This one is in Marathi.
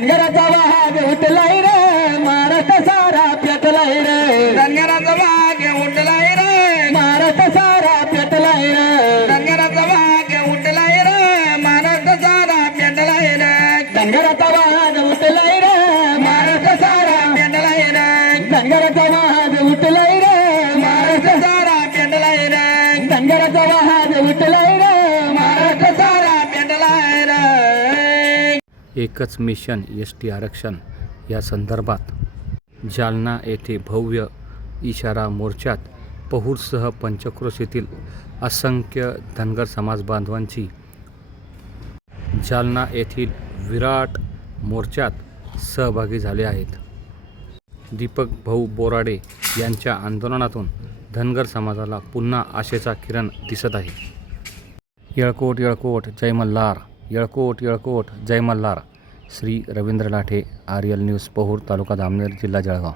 धनगराचा वाहग उठलाय रे महाराष्ट्र सारा एकच मिशन एस टी आरक्षण. या संदर्भात जालना येथे भव्य इशारा मोर्चात पहूरसह पंचक्रोश येथील असंख्य धनगर समाज बांधवांची जालना येथील विराट मोर्चात सहभागी झाले आहेत. दीपक भाऊ बोराडे यांच्या आंदोलनातून धनगर समाजाला पुन्हा आशेचा किरण दिसत आहे. येळकोट येळकोट जय मल्हार. येळकोट येळकोट जय मल्हार. श्री रवींद्र लाठे आर न्यूज पहूर तालुका धामनेर जिल्हा जळगाव.